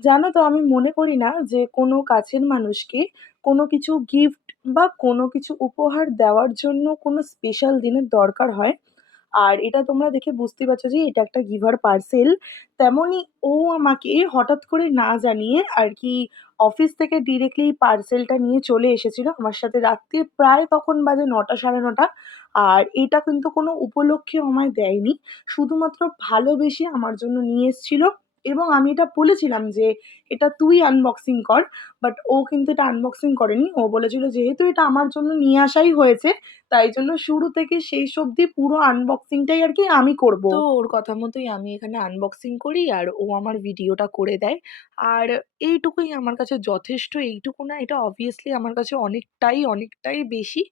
জানো তো, আমি মনে করি না যে কোনো কাছের মানুষকে কোনো কিছু গিফট বা কোনো কিছু উপহার দেওয়ার জন্য কোনো স্পেশাল দিনের দরকার হয়। আর এটা তোমরা দেখে বুঝতে পারছো যে এটা একটা গিভার পার্সেল। তেমনই ও আমাকে হঠাৎ করে না জানিয়ে আর কি অফিস থেকে ডিরেক্টলি পার্সেলটা নিয়ে চলে এসেছিল আমার সাথে রাত্রির প্রায় তখন বাজে 9টা সাড়ে 9টা। আর এটা কিন্তু কোনো উপলক্ষে আমায় দেয়নি, শুধুমাত্র ভালোবেসে আমার জন্য নিয়ে এসেছিল। এবং আমি এটা বলেছিলাম যে এটা তুই আনবক্সিং কর, বাট ও কিন্তু এটা আনবক্সিং করেনি। ও বলেছিল যেহেতু এটা আমার জন্য নিয়ে আসাই হয়েছে, তাই জন্য শুরু থেকে শেষ অবধি পুরো আনবক্সিংটাই আর কি আমি করব। তো ওর কথা মতোই আমি এখানে আনবক্সিং করি আর ও আমার ভিডিওটা করে দেয়। আর এইটুকুই আমার কাছে যথেষ্ট। এইটুকু না, এটা অবভিয়াসলি আমার কাছে অনেকটাই অনেকটাই বেশি।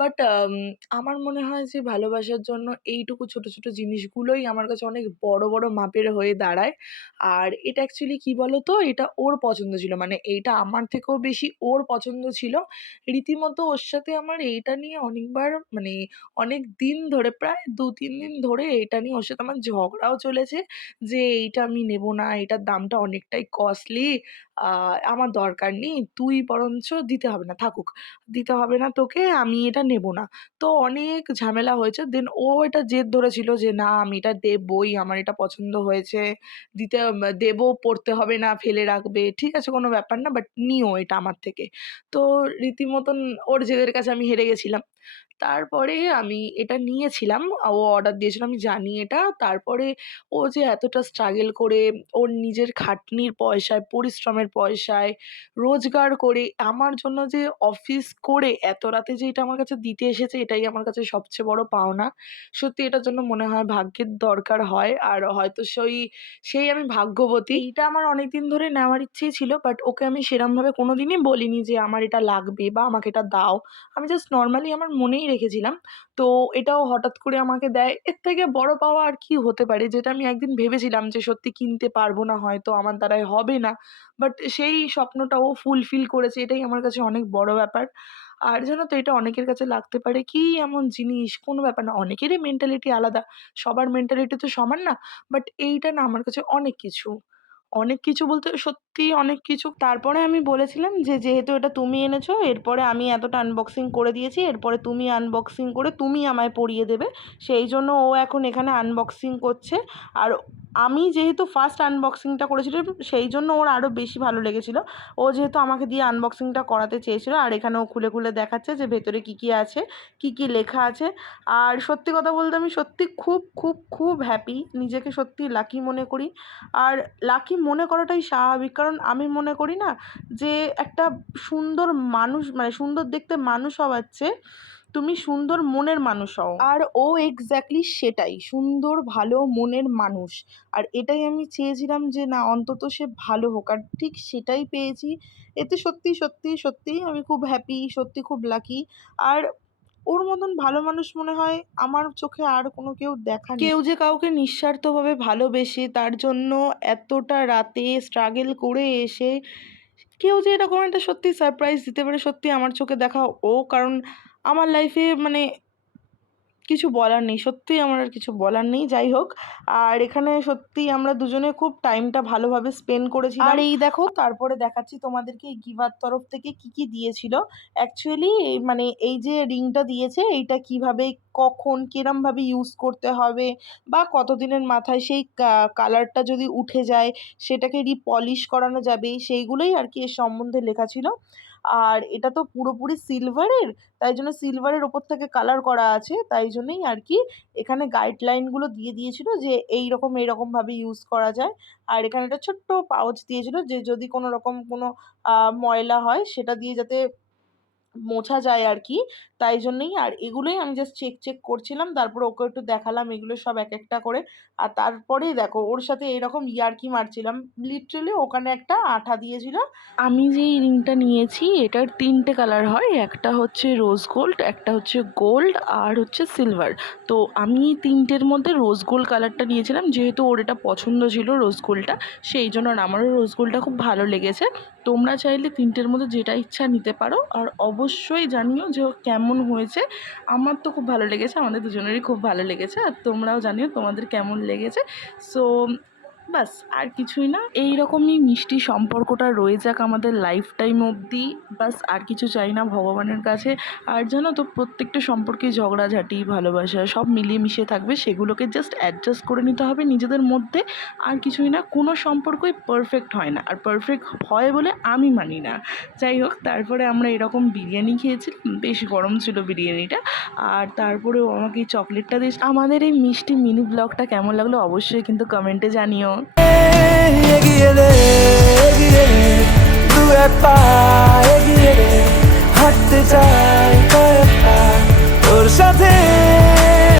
বাট আমার মনে হয় যে ভালোবাসার জন্য এইটুকু ছোট ছোট জিনিসগুলোই আমার কাছে অনেক বড় বড় মাপের হয়ে দাঁড়ায়। আর এটা অ্যাকচুয়ালি কি বলতো, এটা ওর পছন্দ ছিল, মানে এইটা আমার থেকেও বেশি ওর পছন্দ ছিল। রীতিমতো ওর সাথে আমার এইটা নিয়ে অনেকবার, মানে অনেক দিন ধরে, প্রায় 2-3 দিন ধরে এইটা নিয়ে ওর সাথে আমার ঝগড়াও চলেছে যে এইটা আমি নেব না, এটার দামটা অনেকটাই কস্টলি, আমার দরকার নেই, তুই বরঞ্চ দিতে হবে না, থাকুক, দিতে হবে না তোকে, আমি এটা নেব না। তো অনেক ঝামেলা হয়েছে। দেন ও এটা জেদ ধরেছিল যে না আমি এটা দেবই, আমার এটা পছন্দ হয়েছে, দেবো, পড়তে হবে না, ফেলে রাখবে, ঠিক আছে কোনো ব্যাপার না, বাট নিও এটা আমার থেকে। তো রীতিমতন ওর জেদের কাছে আমি হেরে গেছিলাম। তারপরে আমি এটা নিয়েছিলাম। ও অর্ডার দিয়েছিল, আমি জানি এটা। তারপরে ও যে এতটা স্ট্রাগল করে ওর নিজের খাটনির পয়সায়, পরিশ্রমের পয়সায় রোজগার করে আমার জন্য যে অফিস করে এত রাতে যে এটা আমার কাছে দিতে এসেছে, এটাই আমার কাছে সবচেয়ে বড় পাওনা। সত্যি এটার জন্য মনে হয় ভাগ্যের দরকার হয়। আর হয়তো সেই আমি ভাগ্যবতী। এইটা আমার অনেকদিন ধরে নেওয়ার ইচ্ছেই ছিল, বাট ওকে আমি সেরমভাবে কোনোদিনই বলিনি যে আমার এটা লাগবে বা আমাকে এটা দাও। আমি জাস্ট নর্মালি আমার মনেই রেখেছিলাম। তো এটাও হঠাৎ করে আমাকে দেয়। এর থেকে বড় পাওয়া আর কি হতে পারে? যেটা আমি একদিন ভেবেছিলাম যে সত্যি কিনতে পারবো না, হয়তো আমার দ্বারাই হবে না। বাট সেই স্বপ্নটা ও ফুলফিল করেছে, এটাই আমার কাছে অনেক বড় ব্যাপার। আর জানো তো, এটা অনেকের কাছে লাগতে পারে কি এমন জিনিস, কোনো ব্যাপার না। অনেকেরই মেন্টালিটি আলাদা। সবার মেন্টালিটি তো সমান না। বাট এইটা না আমার কাছে অনেক কিছু। অনেক কিছু বলতে সত্যিই অনেক কিছু। তারপরে আমি বলেছিলাম যে, "যেহেতু এটা তুমি এনেছো, এরপরে আমি এতটা আনবক্সিং করে দিয়েছি। এরপরে তুমি আনবক্সিং করে তুমি আমায় পরিয়ে দেবে।" সেইজন্য ও এখন এখানে আনবক্সিং করছে। আর আমি যেহেতু ফার্স্ট আনবক্সিংটা করেছিলাম, সেইজন্য ওর আরও বেশি ভালো লেগেছিল। ও যেহেতু আমাকে দিয়ে আনবক্সিংটা করাতে চেয়েছিল, আর এখানে ও খুলে খুলে দেখাচ্ছে যে ভেতরে কী কী আছে, কী কী লেখা আছে। আর সত্যি কথা বলতে আমি সত্যি খুব খুব খুব হ্যাপি। নিজেকে সত্যিই লাকি মনে করি। আর লাকি মনে করাটাই স্বাভাবিক, কারণ আমি মনে করি না যে একটা সুন্দর মানুষ, মানে সুন্দর দেখতে মানুষ হওয়ার চেয়ে তুমি সুন্দর মনের মানুষ হও। আর ও এক্স্যাক্টলি সেটাই, সুন্দর ভালো মনের মানুষ। আর এটাই আমি চেয়েছিলাম যে না, অন্তত সে ভালো হোক, আর ঠিক সেটাই পেয়েছি। এতে সত্যি সত্যি সত্যিই আমি খুব হ্যাপি, সত্যি খুব লাকি। আর ওর মতন ভালো মানুষ মনে হয় আমার চোখে আর কোনো কেউ দেখা নেই। কেউ যে কাউকে নিঃস্বার্থভাবে ভালোবেসে তার জন্য এতটা রাতে স্ট্রাগল করে এসে কেউ যে এরকম একটা সত্যি সারপ্রাইজ দিতে পারে, সত্যি আমার চোখে দেখা ও। কারণ আমার লাইফে মানে কিছু বলার নেই, সত্যিই আমার আর কিছু বলার নেই। যাই হোক, আর এখানে সত্যিই আমরা দুজনে খুব টাইমটা ভালোভাবে স্পেন্ড করেছিলাম। আর এই দেখো, তারপরে দেখাচ্ছি তোমাদেরকে এই গিভার তরফ থেকে কি কি দিয়েছিল। অ্যাকচুয়ালি মানে এই যে রিংটা দিয়েছে, এইটা কিভাবে, কখন, কিরমভাবে ইউজ করতে হবে, বা কতদিনের মাথায় সেই কালারটা যদি উঠে যায় সেটাকে রিপলিশ করানো যাবে, সেইগুলোই আর কি এর সম্বন্ধে লেখা ছিল। আর এটা তো পুরোপুরি সিলভারের, তাই জন্য সিলভারের ওপর থেকে কালার করা আছে, তাই জন্যই আর কি এখানে গাইডলাইনগুলো দিয়ে দিয়েছিল যে এইরকমভাবে ইউজ করা যায়। আর এখানে একটা ছোট্ট পাউচ দিয়েছিল যে যদি কোনো রকম কোনো ময়লা হয় সেটা দিয়ে যাতে মোছা যায় আর কি, তাই জন্যই। আর এগুলোই আমি জাস্ট চেক করছিলাম, তারপর ওকে একটু দেখালাম এগুলো সব এক একটা করে। আর তারপরেই দেখো ওর সাথে এরকম ইয়ার্কি মারছিলাম, লিটারেলি ওখানে একটা আঠা দিয়েছিল। আমি যেই রিংটা নিয়েছি এটার 3টে কালার হয়, একটা হচ্ছে রোজ গোল্ড, একটা হচ্ছে গোল্ড, আর হচ্ছে সিলভার। তো আমি 3টের মধ্যে রোজ গোল্ড কালারটা নিয়েছিলাম, যেহেতু ওর এটা পছন্দ ছিল রোজ গোল্ডটা, সেই জন্য। আর আমারও রোজ গোল্ডটা খুব ভালো লেগেছে। তোমরা চাইলে 3টের মধ্যে যেটা ইচ্ছা নিতে পারো। আর অবশ্যই জানিও যে ও কেমন হয়েছে। আমার তো খুব ভালো লেগেছে, আমাদের দুজনেরই খুব ভালো লেগেছে। আর তোমরাও জানিও তোমাদের কেমন লেগেছে। সো ব্যাস আর কিছুই না। এইরকমই মিষ্টি সম্পর্কটা রয়ে যাক আমাদের লাইফ টাইম অবধি, ব্যাস আর কিছু চাই না ভগবানের কাছে। আর জানো তো প্রত্যেকটা সম্পর্কে ঝগড়াঝাটি ভালোবাসা সব মিলিয়ে মিশিয়ে থাকবে, সেগুলোকে জাস্ট অ্যাডজাস্ট করে নিতে হবে নিজেদের মধ্যে, আর কিছুই না। কোনো সম্পর্কই পারফেক্ট হয় না, আর পারফেক্ট হয় বলে আমি মানি না। যাই হোক, তারপরে আমরা এরকম বিরিয়ানি খেয়েছিলাম, বেশ গরম ছিল বিরিয়ানিটা, আর তারপরেও আমাকে এই চকলেটটা দিয়েছে। আমাদের এই মিষ্টি মিনি ব্লগটা কেমন লাগলো অবশ্যই কিন্তু কমেন্টে জানিও। এগিয়ে দে, এগিয়ে দে, দু এক পা এগিয়ে দে, হাঁটতে চাই